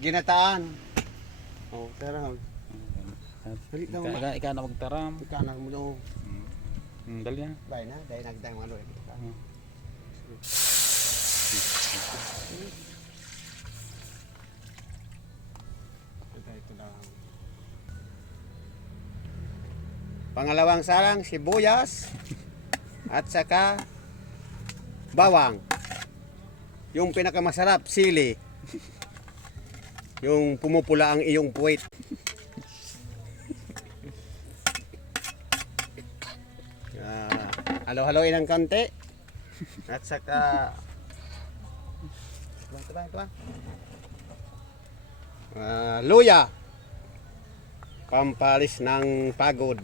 Ginataan. Oh, tara. Dali daw. Ika na magtaram. Ika na mo daw. Dali na. Dahil na, dahil nagtayong ano. Ito lang. Pangalawang salang, sibuyas at saka bawang. Yung pinakamasarap, sili. Yung pumupula ang iyong puwit. Halo-haloin ng konti. At saka ito. Luya. Pampalis ng pagod.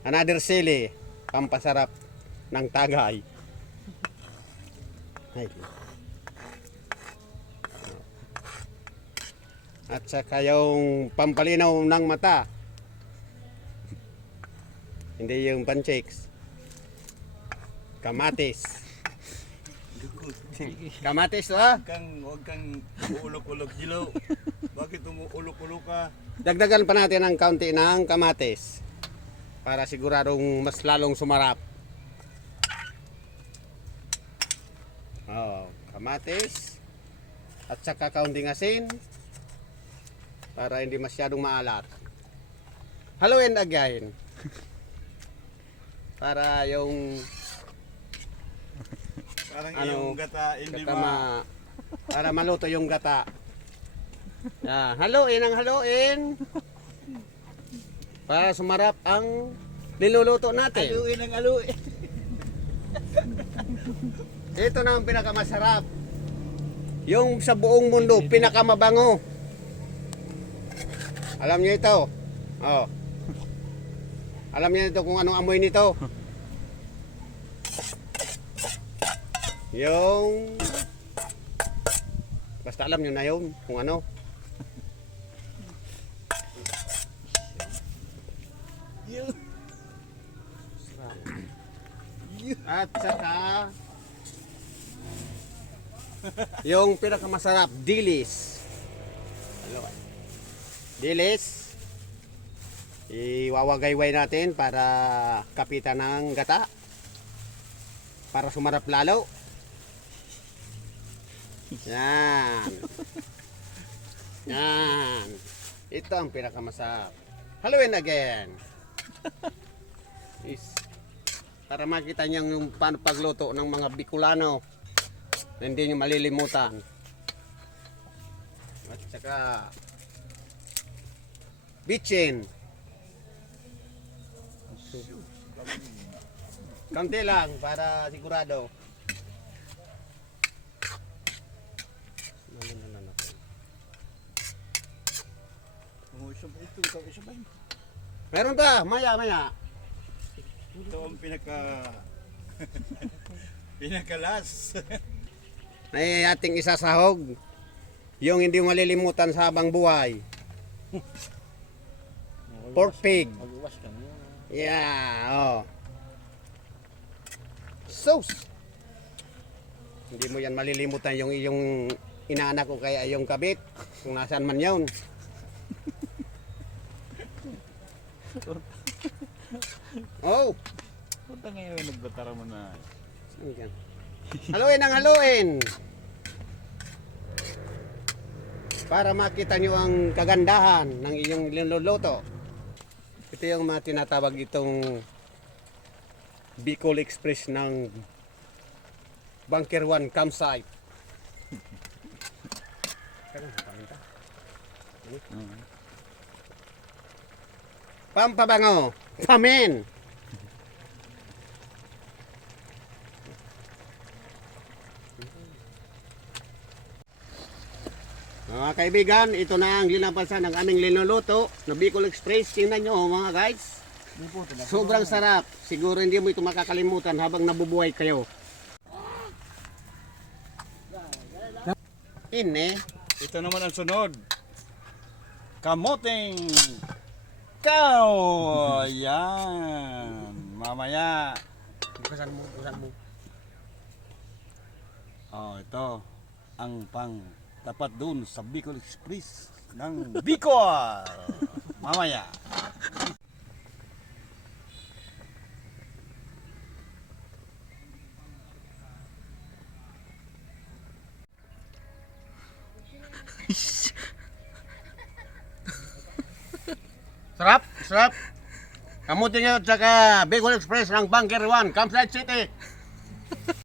Another sili. Pampasarap ng tagay. At saka yung pampalinaw ng mata. Hindi yung panchicks. Kamatis. Kamatis to ha? Huwag kang uulok-ulok dilaw. Bakit umuulok-ulok ka? Dagdagan pa natin ng kaunti ng kamatis. Para siguradong mas lalong sumarap. Oh, kamatis. At saka kaunting asin. Para hindi masyadong maalat. Haluin again. Para yung Parang ano, yung gata hindi gata para maluto yung gata. Haluin ang haluin. Para sumarap ang niluluto natin. Aluin ang aluin. Ito na ang pinakamasarap. Yung sa buong mundo, pinakamabango. Alam niyo ito? Oh. Alam niyo ito kung anong amoy nito? Yung basta alam niyo na yun kung ano. At saka yung pinakamasarap, dilis. Dilis. Iwawagayway natin para kapitan ng gata. Para sumarap lalo. Yan. Yan. Ito ang pinakamasarap. Haluin again. Is para makita niyo yung paano pagluto ng mga Bicolano na hindi niyo malilimutan. At saka bitchin. Kaunti lang para sigurado. Meron pa, maya. Ito ang pinakalas. Ay ating isasahog. Yung hindi malilimutan sa habang buhay. Pork pig. Yeah, oh. Sauce. Hindi mo yan malilimutan yung iyong inaanak ko kaya yung kabit. Kung nasaan man yun. Oh. Punta ngayon nagbatara mo na. Haluin ang haluin. Para makita nyo ang kagandahan ng iyong niluluto. Ito yung mga tinatawag itong Bicol Express ng Bunker 1 campsite. Pampabango. Pamin. Mga kaibigan, ito na ang linampasan ng aming linuluto na Bicol Express. Tingnan nyo mga guys. Sobrang sarap. Siguro hindi mo ito makakalimutan habang nabubuhay kayo. Ini. Ito naman ang sunod. Kamoting Kao! Yan. Mamaya. Bukasan mo. Oh, ito. Ang pang Tapat doon sa Bicol Express ng Bicol. Mamaya. Sarap, sarap. Kamuti nyo at saka Bicol Express ng Bunker 1, Campsite City.